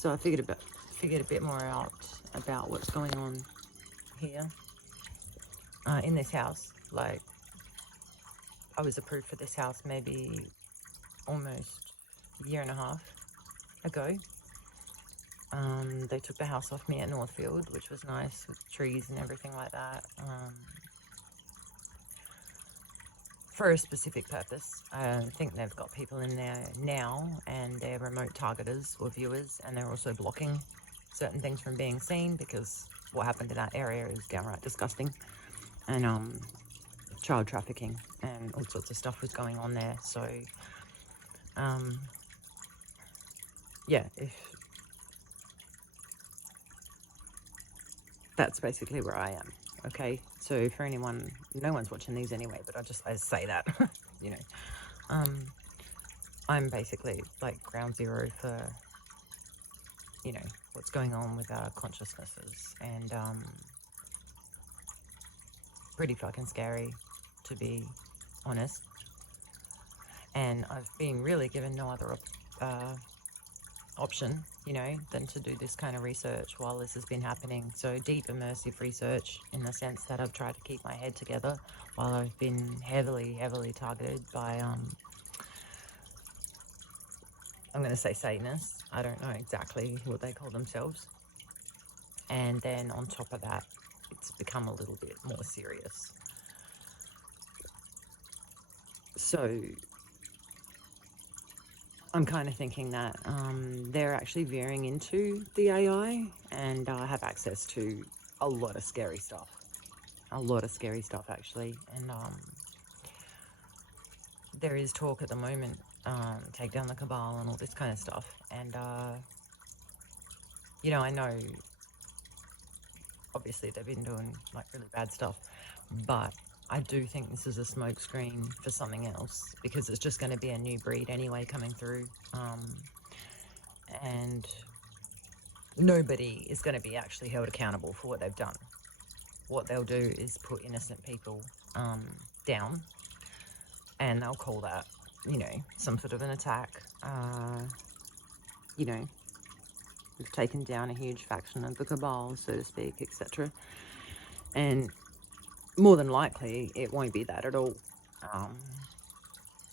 So I figured a bit more out about what's going on here in this house. Like, I was approved for this house maybe almost a year and a half ago. They took the house off me at Northfield, which was nice, with trees and everything like that, for a specific purpose. I think they've got people in there now, and they're remote targeters or viewers, and they're also blocking certain things from being seen, because what happened in that area is downright disgusting, and child trafficking and all sorts of stuff was going on there. So yeah, if that's basically where I am. Okay, so for anyone, no one's watching these anyway, but I say that, you know, I'm basically like ground zero for, you know, what's going on with our consciousnesses, and pretty fucking scary, to be honest. And I've been really given no other option, you know, than to do this kind of research while this has been happening. So deep immersive research, in the sense that I've tried to keep my head together while I've been heavily targeted by I'm going to say Satanists. I don't know exactly what they call themselves. And then on top of that, it's become a little bit more serious. So I'm kind of thinking that they're actually veering into the AI and have access to a lot of scary stuff. A lot of scary stuff, actually. And there is talk at the moment, take down the cabal and all this kind of stuff. And, you know, I know, obviously, they've been doing, like, really bad stuff. But I do think this is a smokescreen for something else, because it's just going to be a new breed anyway coming through. And nobody is going to be actually held accountable for what they've done. What they'll do is put innocent people down, and they'll call that, you know, some sort of an attack. You know, we've taken down a huge faction of the cabal, so to speak, etc. And more than likely, it won't be that at all.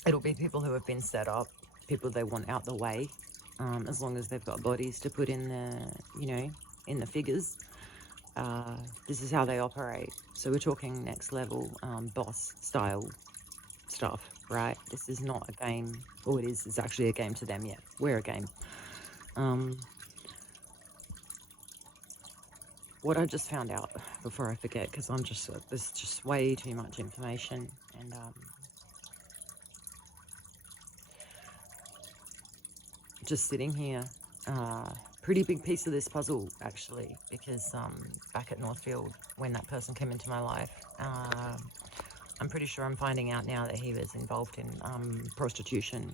It'll be people who have been set up, people they want out the way, as long as they've got bodies to put in the, you know, in the figures. This is how they operate. So we're talking next level boss style stuff, right? This is not a game. All it is actually a game to them. Yeah, we're a game. What I just found out, before I forget, because I'm just, there's just way too much information, and just sitting here, pretty big piece of this puzzle, actually, because back at Northfield, when that person came into my life, I'm pretty sure I'm finding out now that he was involved in prostitution,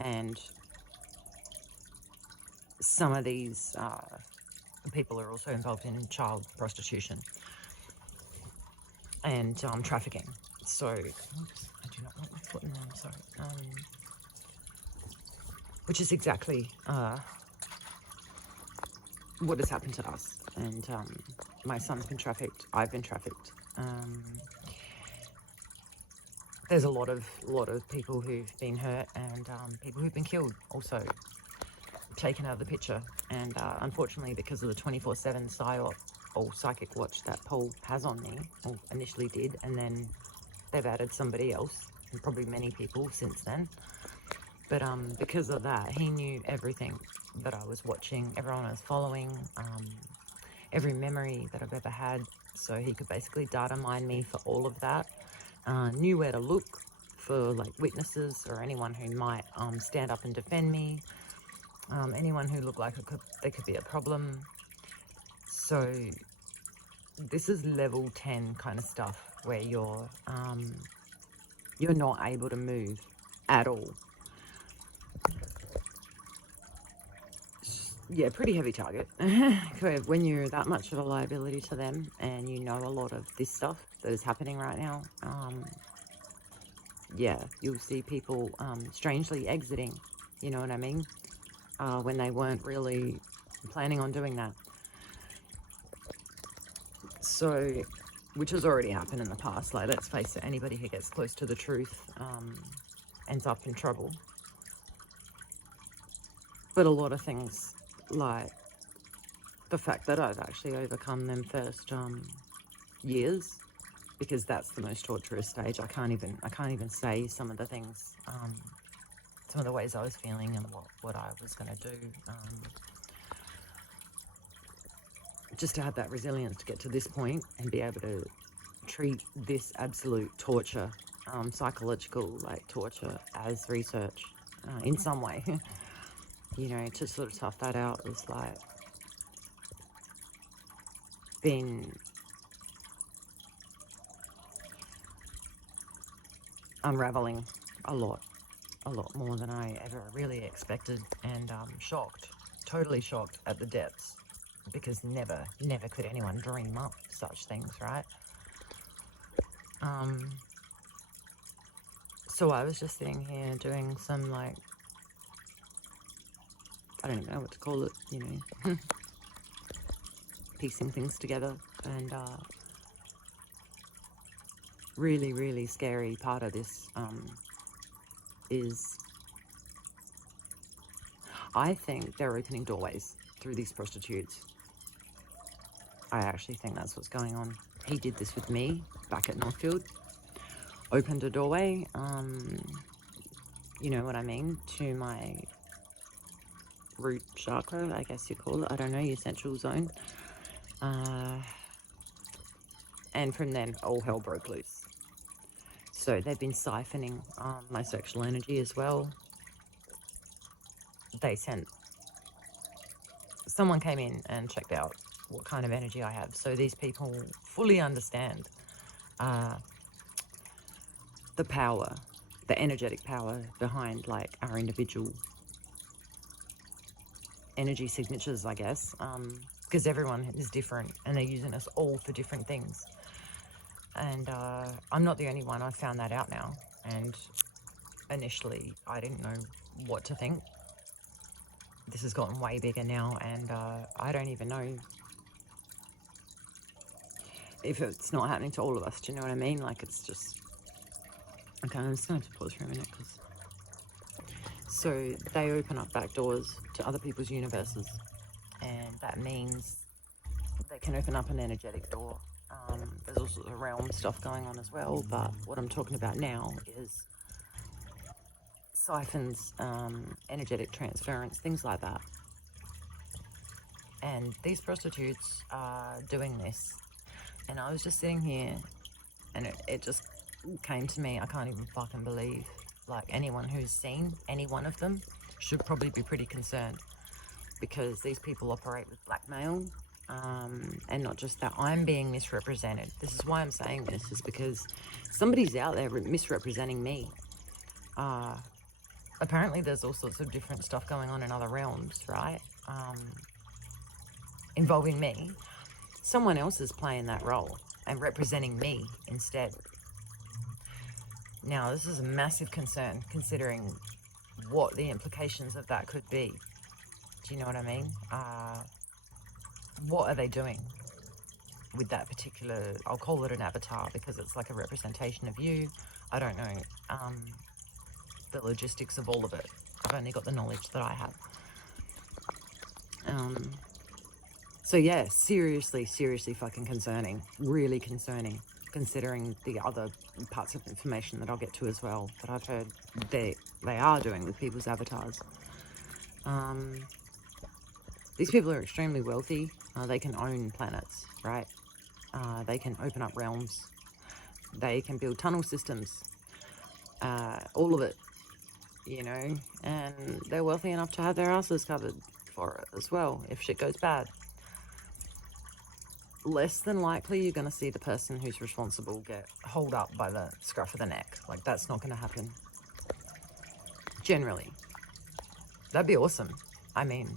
and some of these people are also involved in child prostitution and trafficking. So, oops, I do not want my foot in there, I'm sorry. Which is exactly what has happened to us. And my son's been trafficked. I've been trafficked. There's a lot of people who've been hurt, and people who've been killed also taken out of the picture. And unfortunately, because of the 24/7 PSYOP or psychic watch that Paul has on me, or initially did, and then they've added somebody else, and probably many people since then. But because of that, he knew everything that I was watching, everyone I was following, every memory that I've ever had. So he could basically data mine me for all of that. Knew where to look for, like, witnesses or anyone who might stand up and defend me. Anyone who looked like they could be a problem. So this is level 10 kind of stuff, where you're not able to move at all. Yeah, pretty heavy target. When you're that much of a liability to them, and you know a lot of this stuff that is happening right now, yeah, you'll see people strangely exiting, you know what I mean? when they weren't really planning on doing that. So, which has already happened in the past. Like, let's face it, anybody who gets close to the truth ends up in trouble. But a lot of things, like the fact that I've actually overcome them first years, because that's the most torturous stage. I can't even say some of the things, some of the ways I was feeling and what I was going to do. Just to have that resilience to get to this point and be able to treat this absolute torture, psychological like torture, as research in some way. You know, to sort of tough that out is like been unraveling a lot more than I ever really expected, and shocked, totally shocked at the depths, because never could anyone dream up such things, right? So I was just sitting here doing some, like, I don't even know what to call it, you know, piecing things together. And really scary part of this is I think they're opening doorways through these prostitutes. I actually think that's what's going on. He did this with me back at Northfield. Opened a doorway, you know what I mean, to my root chakra, I guess you call it. I don't know, your central zone. And from then, all hell broke loose. So they've been siphoning my sexual energy as well. Someone came in and checked out what kind of energy I have. So these people fully understand the power, the energetic power behind like our individual energy signatures, I guess, because everyone is different and they're using us all for different things. And I'm not the only one. I've found that out now. And initially, I didn't know what to think. This has gotten way bigger now, and I don't even know if it's not happening to all of us. Do you know what I mean? Like, it's just... Okay, I'm just going to pause for a minute. So they open up back doors to other people's universes, and that means they can open up an energetic door. There's all sorts of realm stuff going on as well, but what I'm talking about now is siphons, energetic transference, things like that. And these prostitutes are doing this, and I was just sitting here, and it just came to me. I can't even fucking believe, like, anyone who's seen any one of them should probably be pretty concerned, because these people operate with blackmail. And not just that, I'm being misrepresented. This is why I'm saying this, is because somebody's out there misrepresenting me. Apparently there's all sorts of different stuff going on in other realms, right? Involving me. Someone else is playing that role and representing me instead. Now, this is a massive concern, considering what the implications of that could be. Do you know what I mean? What are they doing with that particular, I'll call it an avatar, because it's like a representation of you. I don't know the logistics of all of it. I've only got the knowledge that I have. So yeah, seriously fucking concerning. Really concerning, considering the other parts of information that I'll get to as well, that I've heard they are doing with people's avatars. These people are extremely wealthy. They can own planets, right? They can open up realms. They can build tunnel systems. All of it, you know? And they're wealthy enough to have their asses covered for it as well, if shit goes bad. Less than likely you're going to see the person who's responsible get holed up by the scruff of the neck. Like, that's not going to happen. Generally. That'd be awesome. I mean,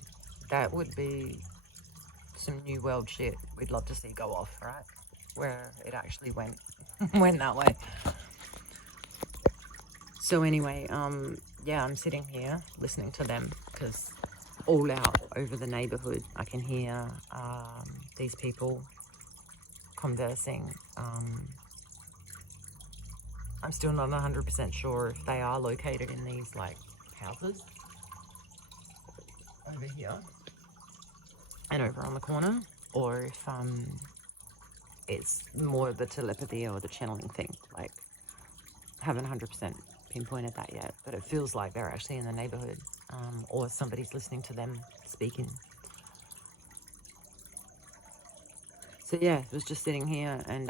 that would be some new world shit we'd love to see go off, right? Where it actually went that way. So anyway, yeah, I'm sitting here listening to them, because all out over the neighborhood. I can hear these people conversing. I'm still not 100% sure if they are located in these like houses over here and over on the corner, or if it's more the telepathy or the channeling thing. Like, haven't 100% pinpointed that yet, but it feels like they're actually in the neighborhood, or somebody's listening to them speaking. So yeah, it was just sitting here and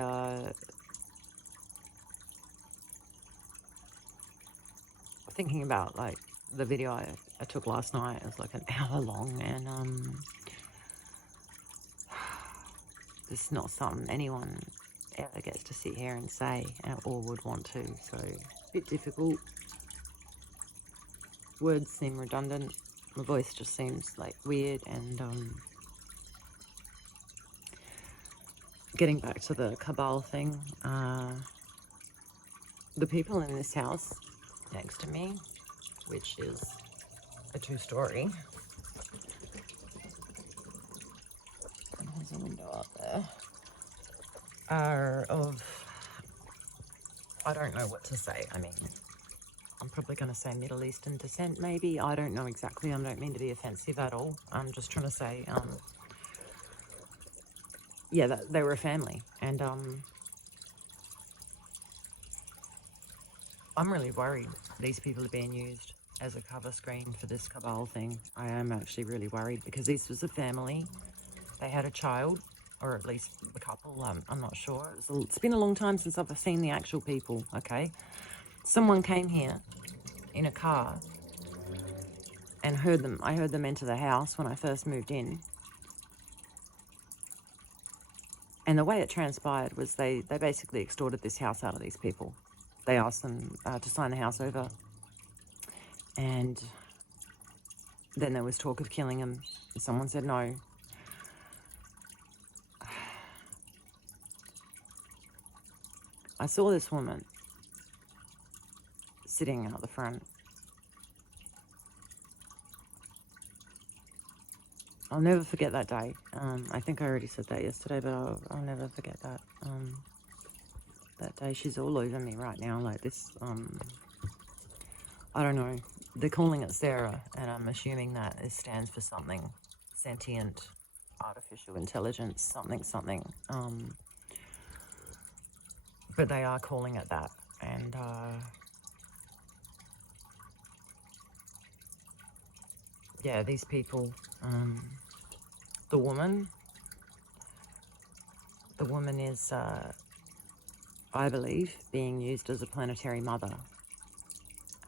thinking about like the video I took last night. It was like an hour long, and this is not something anyone ever gets to sit here and say or would want to, so a bit difficult. Words seem redundant, my voice just seems like weird, and getting back to the cabal thing, the people in this house next to me, which is a 2-story, and there's a window up there, are of, I don't know what to say. I mean, I'm probably going to say Middle Eastern descent, maybe. I don't know exactly. I don't mean to be offensive at all. I'm just trying to say, yeah, that they were a family. And I'm really worried these people are being used as a cover screen for this cabal thing. I am actually really worried, because this was a family. They had a child, or at least a couple. I'm not sure. It's been a long time since I've seen the actual people, okay? Someone came here in a car and I heard them enter the house when I first moved in. And the way it transpired was they basically extorted this house out of these people. They asked them to sign the house over. And then there was talk of killing them. Someone said no. I saw this woman sitting out the front. I'll never forget that day. I think I already said that yesterday, but I'll never forget that. That day. She's all over me right now, like this. I don't know. They're calling it Sarah, and I'm assuming that it stands for something sentient, artificial intelligence, something. But they are calling it that, and yeah, these people. The woman is, I believe, being used as a planetary mother.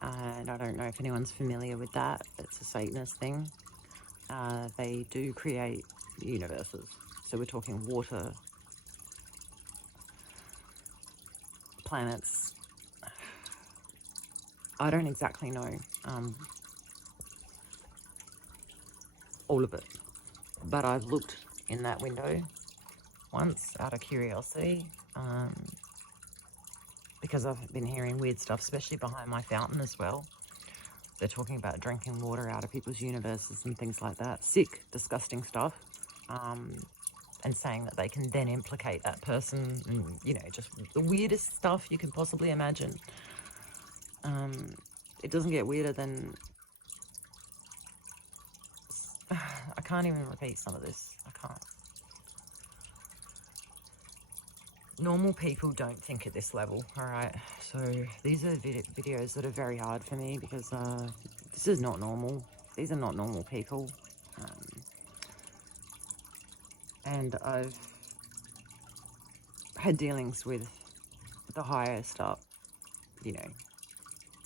And I don't know if anyone's familiar with that. It's a Satanist thing. They do create universes. So we're talking water, planets. I don't exactly know all of it. But I've looked in that window once out of curiosity, because I've been hearing weird stuff, especially behind my fountain as well. They're talking about drinking water out of people's universes and things like that. Sick, disgusting stuff. And saying that they can then implicate that person, and, you know, just the weirdest stuff you can possibly imagine. It doesn't get weirder than... I can't even repeat some of this. I can't. Normal people don't think at this level, alright? So these are videos that are very hard for me, because this is not normal. These are not normal people. And I've had dealings with the highest up, you know,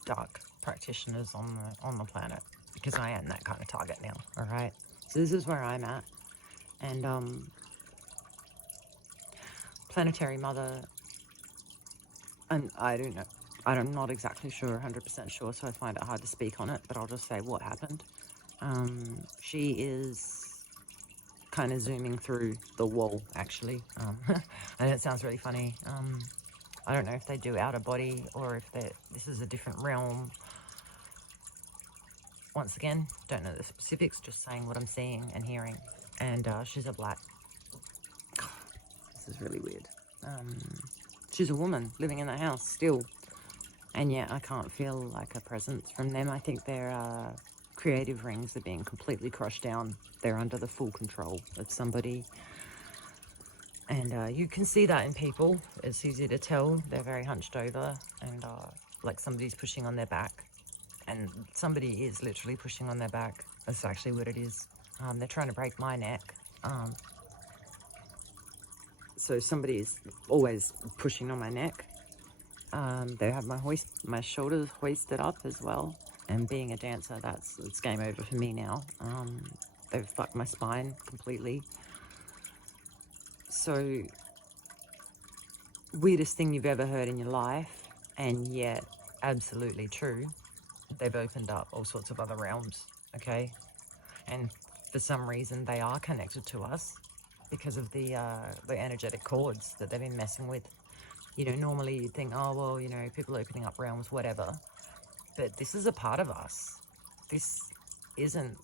dark practitioners on the planet, because I am that kind of target now, alright? So this is where I'm at. And planetary mother, and I don't know, I'm not exactly sure, 100% sure, so I find it hard to speak on it, but I'll just say what happened. She is kind of zooming through the wall, actually. I know it sounds really funny. I don't know if they do outer body, or if this is a different realm. Once again, don't know the specifics, just saying what I'm seeing and hearing. And she's a black. This is really weird. She's a woman living in the house still. And yet I can't feel like a presence from them. I think their creative rings are being completely crushed down. They're under the full control of somebody. And you can see that in people. It's easy to tell. They're very hunched over and like somebody's pushing on their back. And somebody is literally pushing on their back. That's actually what it is. They're trying to break my neck. So somebody is always pushing on my neck. They have my shoulders hoisted up as well. And being a dancer, it's game over for me now. They've fucked my spine completely. So, weirdest thing you've ever heard in your life, and yet absolutely true. They've opened up all sorts of other realms, okay? And for some reason, they are connected to us because of the energetic cords that they've been messing with. You know, normally you'd think, oh, well, you know, people opening up realms, whatever. But this is a part of us. This isn't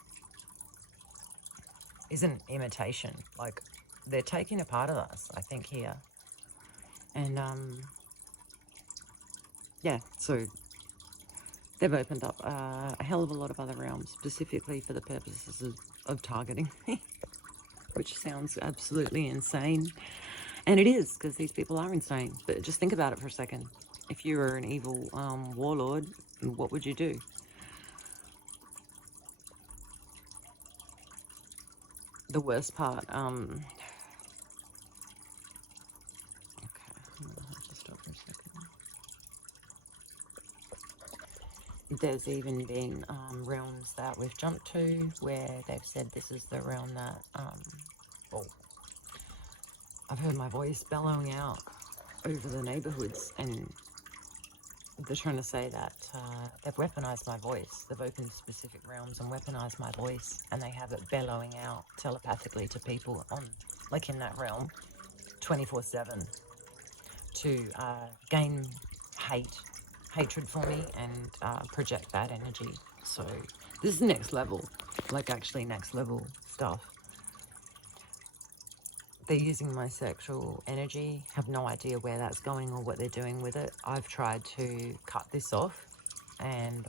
imitation. Like, they're taking a part of us, I think, here. And, yeah, so they've opened up a hell of a lot of other realms, specifically for the purposes of targeting me, which sounds absolutely insane. And it is, because these people are insane. But just think about it for a second. If you were an evil warlord, what would you do? The worst part, okay, I'm gonna have to stop for a second. There's even been realms that we've jumped to where they've said this is the realm that, well, I've heard my voice bellowing out over the neighborhoods, and they're trying to say that they've weaponized my voice. They've opened specific realms and weaponized my voice, and they have it bellowing out telepathically to people on, like in that realm, 24/7, to gain hatred for me and project that energy. So this is next level, like actually next level stuff. They're using my sexual energy, have no idea where that's going or what they're doing with it. I've tried to cut this off, and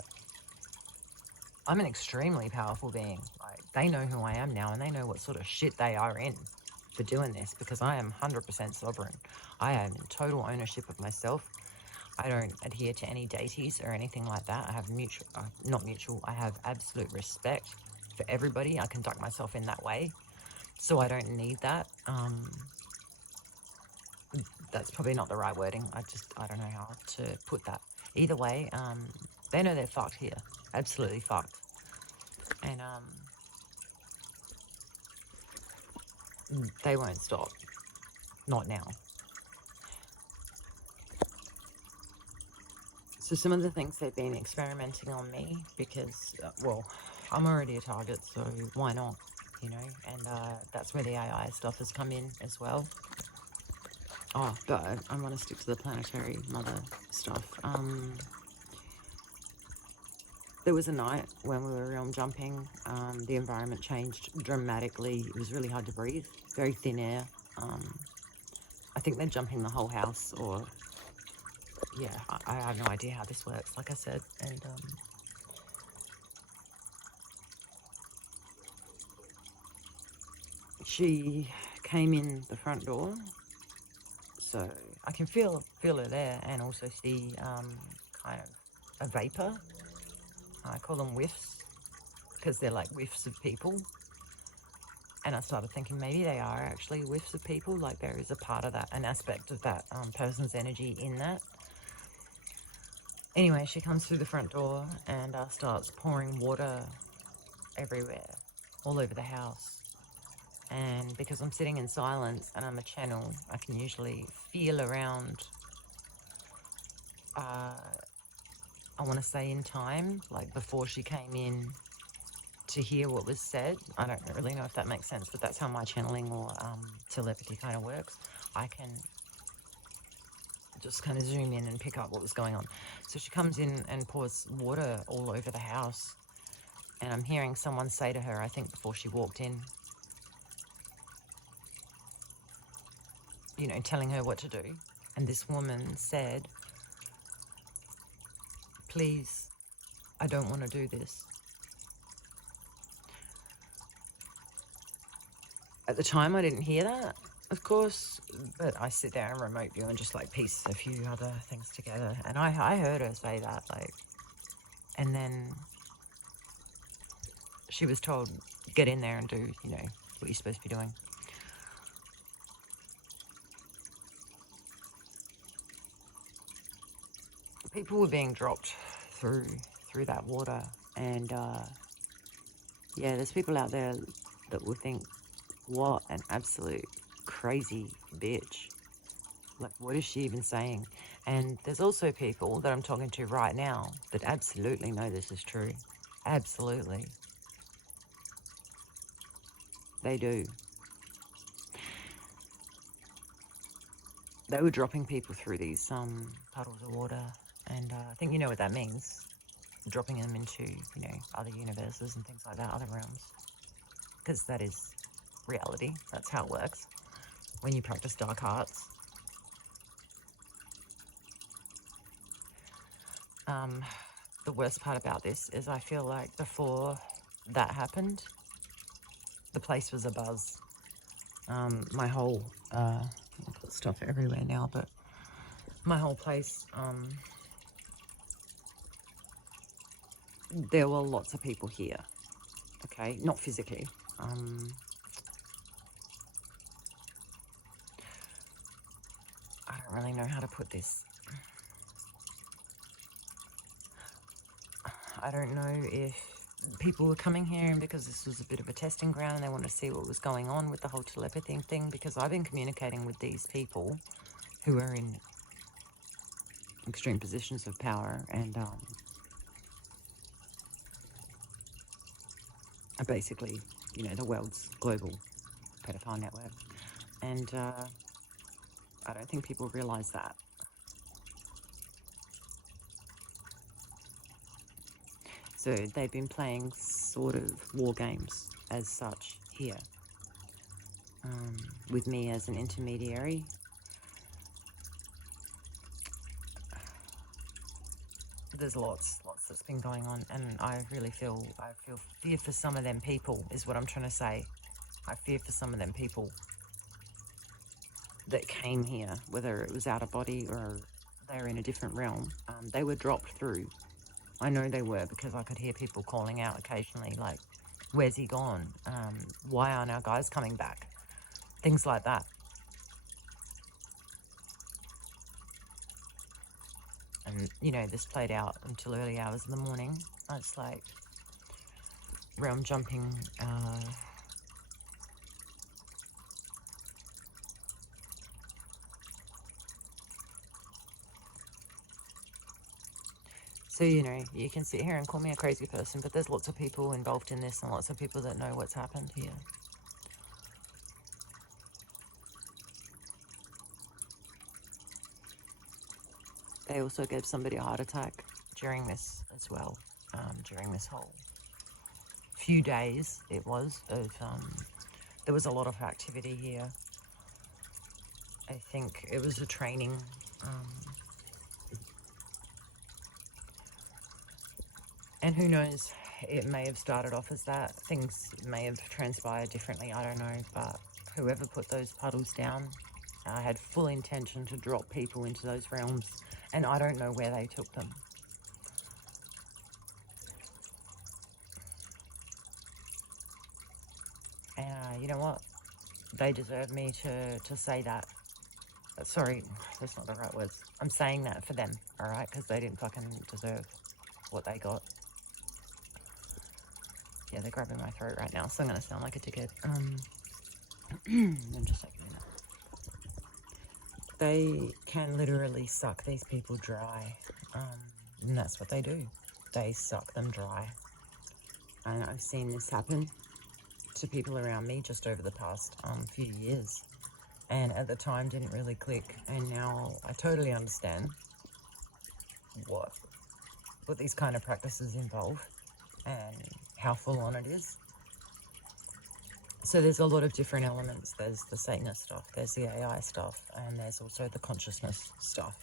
I'm an extremely powerful being. Like, they know who I am now, and they know what sort of shit they are in for doing this, because I am 100% sovereign. I am in total ownership of myself. I don't adhere to any deities or anything like that. I have I have absolute respect for everybody. I conduct myself in that way. So I don't need that. That's probably not the right wording. I don't know how to put that. Either way, they know they're fucked here. Absolutely fucked. And they won't stop. Not now. So some of the things they've been experimenting on me, because, well, I'm already a target, so why not? You know, and that's where the AI stuff has come in as well. Oh, but I want to stick to the planetary mother stuff. There was a night when we were realm jumping. The environment changed dramatically. It was really hard to breathe. Very thin air. I think they're jumping the whole house, or yeah, I have no idea how this works, like I said. And she came in the front door, so I can feel her there, and also see kind of a vapor. I call them whiffs, because they're like whiffs of people. And I started thinking maybe they are actually whiffs of people, like there is a part of that, an aspect of that person's energy in that. Anyway, she comes through the front door and starts pouring water everywhere, all over the house. And because I'm sitting in silence and I'm a channel, I can usually feel around, I want to say in time, like before she came in, to hear what was said. I don't really know if that makes sense, but that's how my channeling or telepathy kind of works. I can just kind of zoom in and pick up what was going on. So she comes in and pours water all over the house, And I'm hearing someone say to her, I think before she walked in, you know, telling her what to do. And this woman said, please, I don't want to do this. At the time, I didn't hear that, of course, but I sit there and remote view and just like piece a few other things together. And I heard her say that, like, and then she was told, get in there and do, you know, what you're supposed to be doing. People were being dropped through that water, and yeah, there's people out there that will think, what an absolute crazy bitch. Like, what is she even saying? And there's also people that I'm talking to right now that absolutely know this is true. Absolutely. They do. They were dropping people through these puddles of water, and I think you know what that means. Dropping them into, you know, other universes and things like that, other realms. Because that is reality. That's how it works when you practice dark arts. The worst part about this is I feel like before that happened, the place was abuzz. My whole, I've got stuff everywhere now, but my whole place, there were lots of people here, okay? Not physically. I don't really know how to put this. I don't know if people were coming here and because this was a bit of a testing ground and they wanted to see what was going on with the whole telepathy thing, because I've been communicating with these people who are in extreme positions of power and are basically, you know, the world's global pedophile network. And I don't think people realise that. So they've been playing sort of war games as such here, with me as an intermediary. There's lots that's been going on, and I feel fear for some of them people, is what I'm trying to say. I fear for some of them people that came here, whether it was out of body or they're in a different realm. They were dropped through. I know they were, because I could hear people calling out occasionally, like, where's he gone? Why aren't our guys coming back? Things like that. And, you know, this played out until early hours in the morning. It's like realm jumping. So, you know, you can sit here and call me a crazy person, but there's lots of people involved in this and lots of people that know what's happened here. They also gave somebody a heart attack during this as well, during this whole few days it was of, there was a lot of activity here. I think it was a training, and who knows, it may have started off as that. Things may have transpired differently, I don't know, but whoever put those puddles down had full intention to drop people into those realms, and I don't know where they took them. And you know what? They deserve me to say that. Sorry, that's not the right words. I'm saying that for them, all right? Because they didn't fucking deserve what they got. Yeah, they're grabbing my throat right now, so I'm going to sound like a dickhead. I'm just taking a minute. They can literally suck these people dry, and that's what they do. They suck them dry. And I've seen this happen to people around me just over the past few years. And at the time didn't really click, and now I totally understand what these kind of practices involve, and how full on it is. So there's a lot of different elements. There's the Satanist stuff, there's the AI stuff, and there's also the consciousness stuff.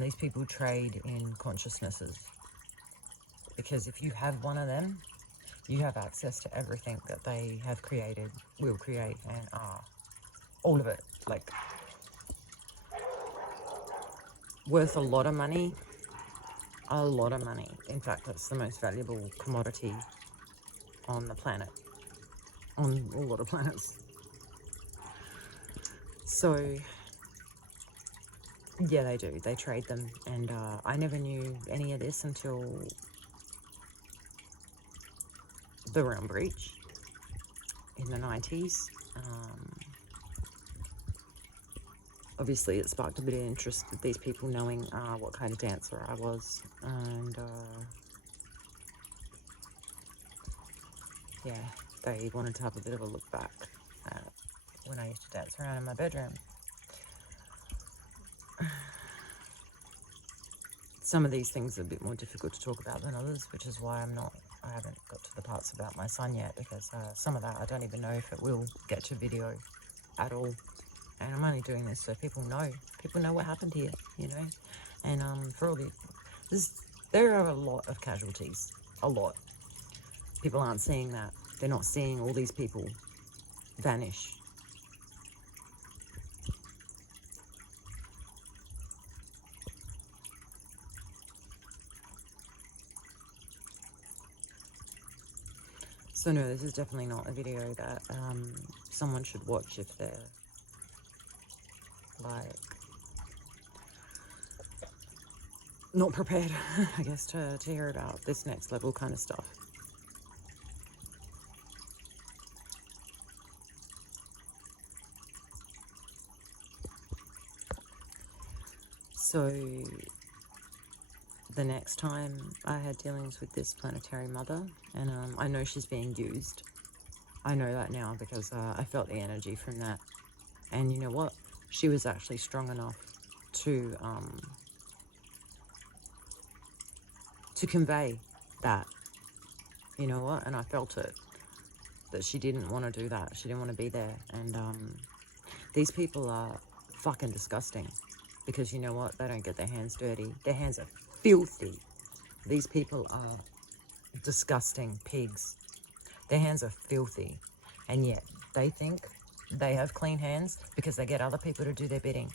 These people trade in consciousnesses, because if you have one of them, you have access to everything that they have created, will create, and are. All of it. Like, worth a lot of money. A lot of money. In fact, that's the most valuable commodity on the planet. On a lot of planets. So, yeah, they do. They trade them. And I never knew any of this until the Realm Breach in the 90s. Obviously, it sparked a bit of interest with these people knowing what kind of dancer I was. And, yeah, they wanted to have a bit of a look back at when I used to dance around in my bedroom. Some of these things are a bit more difficult to talk about than others, which is why I haven't got to the parts about my son yet, because some of that I don't even know if it will get to video at all. And I'm only doing this so people know what happened here, you know. And for all there are a lot of casualties, a lot. People aren't seeing that. They're not seeing all these people vanish. So no, this is definitely not a video that someone should watch if they're like not prepared, I guess, to hear about this next level kind of stuff. So the next time I had dealings with this planetary mother, and I know she's being used. I know that now because I felt the energy from that. And you know what? She was actually strong enough to convey that. You know what? And I felt it. That she didn't want to do that. She didn't want to be there. And these people are fucking disgusting. Because you know what? They don't get their hands dirty. Their hands are filthy. These people are disgusting pigs. Their hands are filthy. And yet they think they have clean hands because they get other people to do their bidding.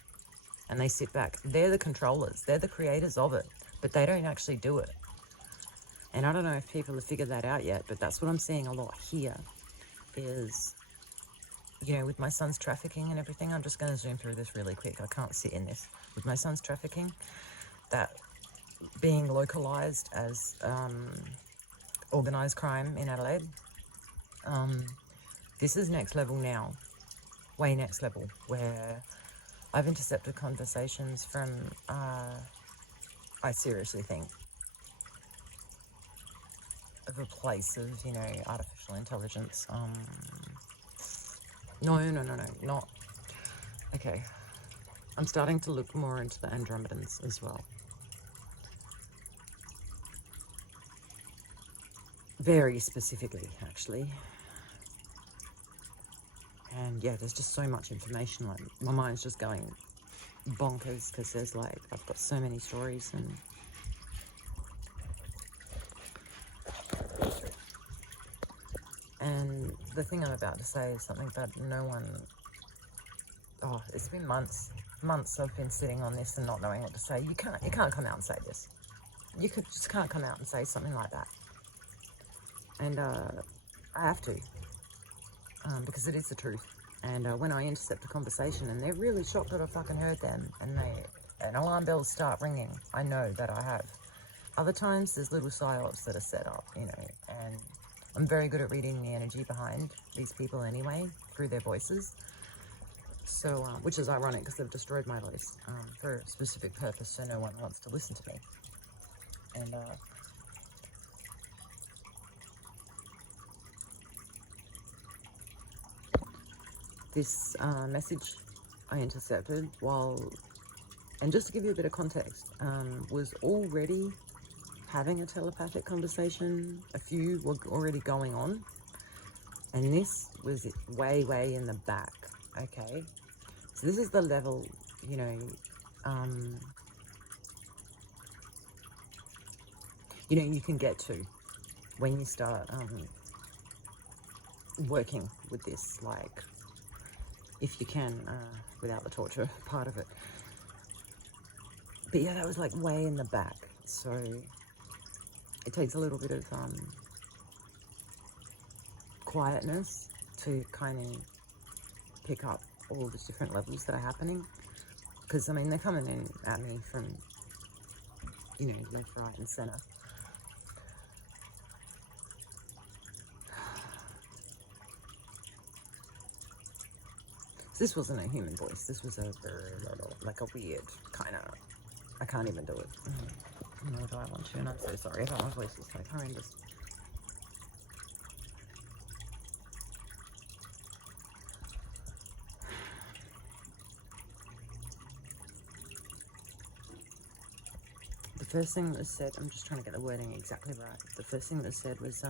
And they sit back. They're the controllers. They're the creators of it. But they don't actually do it. And I don't know if people have figured that out yet, but that's what I'm seeing a lot here is, you know, with my son's trafficking and everything. I'm just going to zoom through this really quick. I can't sit in this. With my son's trafficking, that being localized as organised crime in Adelaide, this is next level now. Way next level, where I've intercepted conversations from, I seriously think, of a place of, you know, artificial intelligence. No, not. Okay. I'm starting to look more into the Andromedans as well. Very specifically, actually. And yeah, there's just so much information. Like, my mind's just going bonkers because there's like, I've got so many stories. And the thing I'm about to say is something that no one, it's been months I've been sitting on this and not knowing what to say. You can't come out and say this. You just can't come out and say something like that. And I have to, because it is the truth. And when I intercept a conversation and they're really shocked that I fucking heard them, and an alarm bells start ringing, I know that I have. Other times there's little psyops that are set up, you know, and I'm very good at reading the energy behind these people anyway, through their voices. So, which is ironic because they've destroyed my voice for a specific purpose, so no one wants to listen to me. And this message I intercepted and just to give you a bit of context, was already having a telepathic conversation. A few were already going on. And this was way, way in the back. Okay. So this is the level, you know, you can get to when you start working with this, like, if you can, without the torture part of it. But yeah, that was like way in the back. So it takes a little bit of quietness to kind of pick up all the different levels that are happening. Because, I mean, they're coming in at me from, you know, left, right, and center. This wasn't a human voice. This was like a weird kind of, I can't even do it. Nor do I want to, and I'm so sorry if my voice is like horrendous. The first thing that was said, I'm just trying to get the wording exactly right. The first thing that was said was,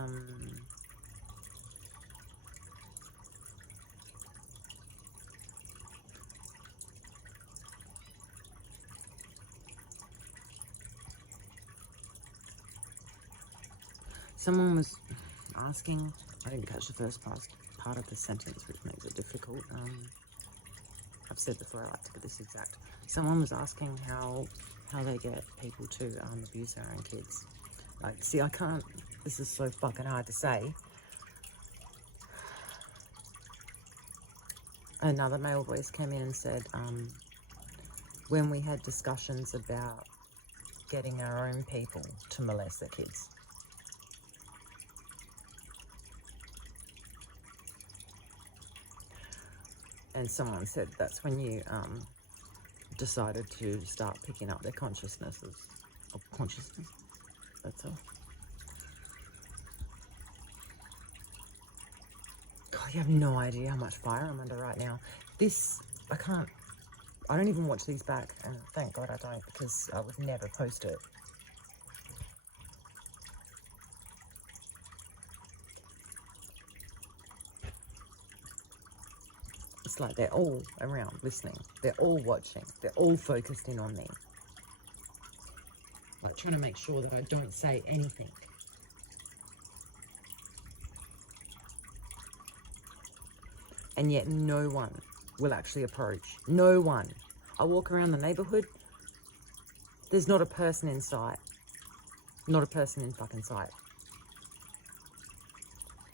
someone was asking, I didn't catch the first part of the sentence, which makes it difficult. I've said before, I like to get this exact. Someone was asking how they get people to abuse their own kids. Like, see, I can't, this is so fucking hard to say. Another male voice came in and said, when we had discussions about getting our own people to molest their kids. And someone said that's when you decided to start picking up their consciousness. That's all. God, you have no idea how much fire I'm under right now. This, I don't even watch these back, and thank God I don't, because I would never post it. It's like they're all around listening. They're all watching. They're all focused in on me. Like trying to make sure that I don't say anything. And yet no one will actually approach. No one. I walk around the neighborhood. There's not a person in sight. Not a person in fucking sight.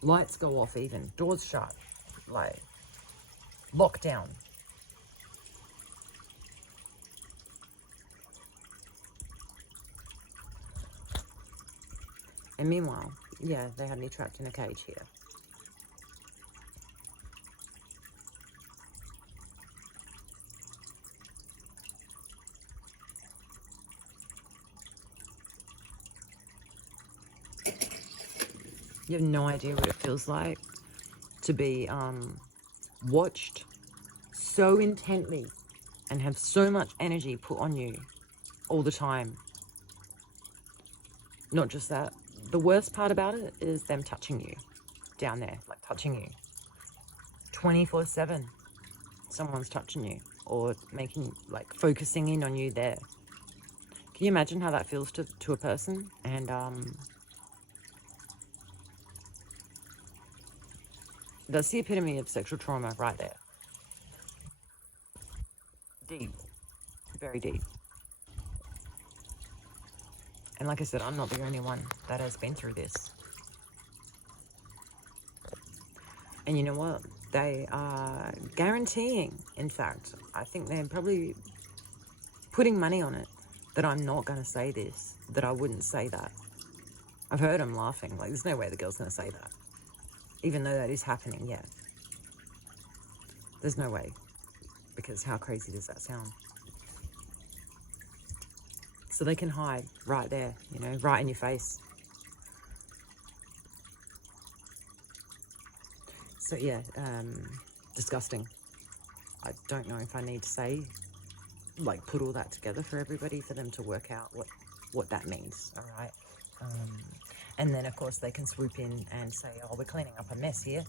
Lights go off even. Doors shut. Like, lockdown. And meanwhile, yeah, they had me trapped in a cage here. You have no idea what it feels like to be watched so intently and have so much energy put on you all the time. Not just that. The worst part about it is them touching you down there, like touching you 24/7. Someone's touching you or making, like, focusing in on you there. Can you imagine how that feels to a person? And that's the epitome of sexual trauma right there. Deep. Very deep. And like I said, I'm not the only one that has been through this. And you know what? They are guaranteeing, in fact, I think they're probably putting money on it, that I'm not going to say this, that I wouldn't say that. I've heard them laughing, like, there's no way the girl's going to say that. Even though that is happening, yeah. There's no way. Because how crazy does that sound? So they can hide right there, you know, right in your face. So yeah, disgusting. I don't know if I need to say, like, put all that together for everybody for them to work out what that means, all right? And then, of course, they can swoop in and say, oh, we're cleaning up a mess here.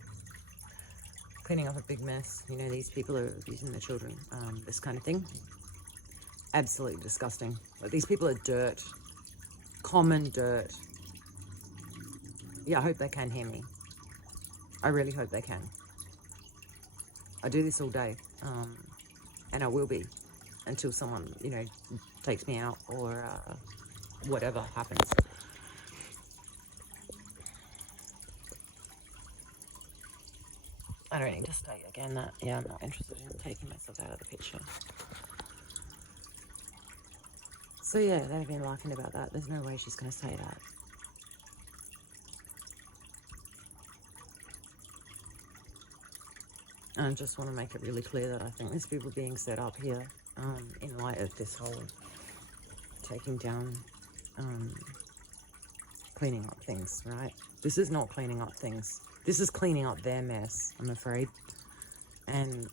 Cleaning up a big mess. You know, these people are abusing their children. This kind of thing. Absolutely disgusting. Like, these people are dirt. Common dirt. Yeah, I hope they can hear me. I really hope they can. I do this all day. And I will be. Until someone, you know, takes me out or whatever happens. I don't need to state again that, yeah, I'm not interested in taking myself out of the picture. So yeah, they've been laughing about that. There's no way she's going to say that. I just want to make it really clear that I think there's people being set up here in light of this whole taking down, cleaning up things, right? This is not cleaning up things. This is cleaning up their mess, I'm afraid. And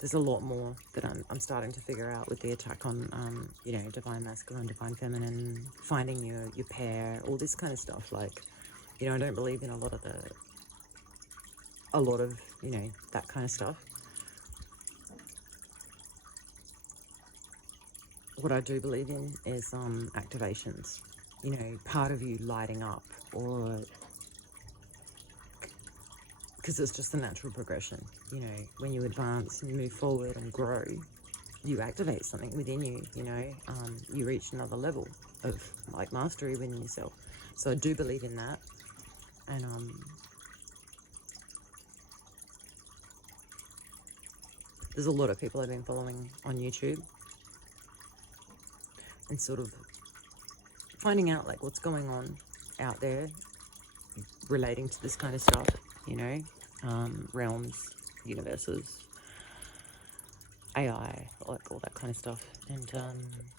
there's a lot more that I'm starting to figure out with the attack on, you know, divine masculine, divine feminine, finding your pair, all this kind of stuff. Like, you know, I don't believe in a lot of, you know, that kind of stuff. What I do believe in is activations. You know, part of you lighting up, or because it's just a natural progression. You know, when you advance and you move forward and grow, you activate something within you. You know, you reach another level of like mastery within yourself. So I do believe in that, and there's a lot of people I've been following on YouTube and sort of finding out like what's going on out there relating to this kind of stuff, you know, realms, universes, AI, like all that kind of stuff, and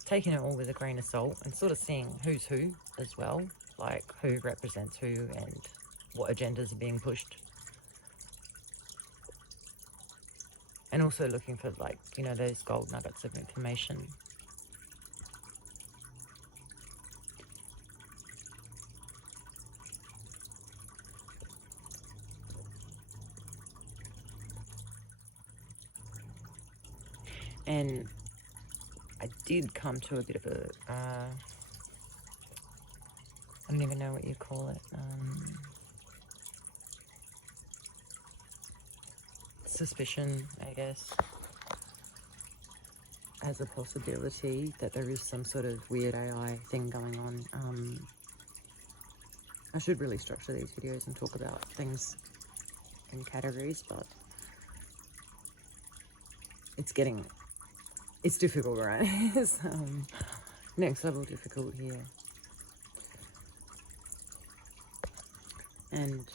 taking it all with a grain of salt and sort of seeing who's who as well, like who represents who and what agendas are being pushed. And also looking for, like, you know, those gold nuggets of information. And I did come to a bit of a, I don't even know what you call it, suspicion, I guess, as a possibility that there is some sort of weird AI thing going on. I should really structure these videos and talk about things in categories, but it's difficult, right? It's next level difficult here. And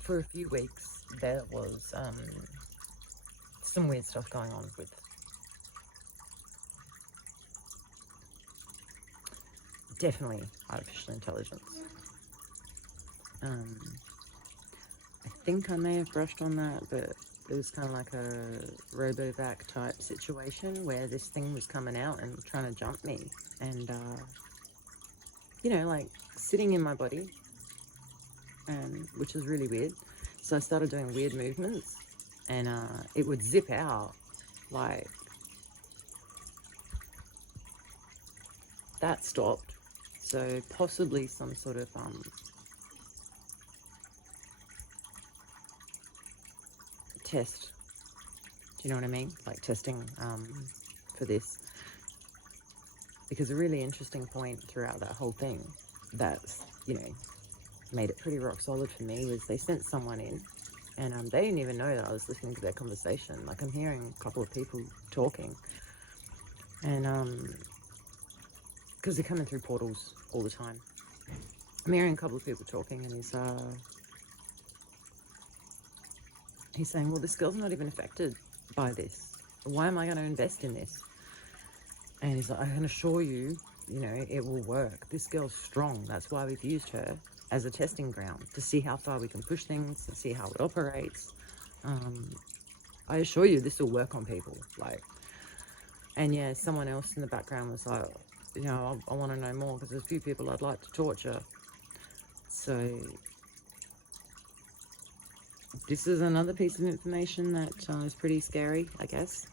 for a few weeks there was some weird stuff going on with definitely artificial intelligence. I think I may have brushed on that, but it was kind of like a RoboVac type situation where this thing was coming out and trying to jump me, and you know, like sitting in my body, which is really weird. So I started doing weird movements, and it would zip out. Like, that stopped. So possibly some sort of test. Do you know what I mean? Like testing for this. Because a really interesting point throughout that whole thing that's, you know, made it pretty rock solid for me was they sent someone in, and they didn't even know that I was listening to their conversation. Like, I'm hearing a couple of people talking, and because they're coming through portals all the time. I'm hearing a couple of people talking, and he's saying, well, this girl's not even affected by this. Why am I going to invest in this? And he's like, I can assure you, you know, it will work. This girl's strong. That's why we've used her as a testing ground to see how far we can push things, to see how it operates. I assure you this will work on people. Like, And yeah, someone else in the background was like, you know, I want to know more because there's a few people I'd like to torture. So this is another piece of information that is pretty scary, I guess.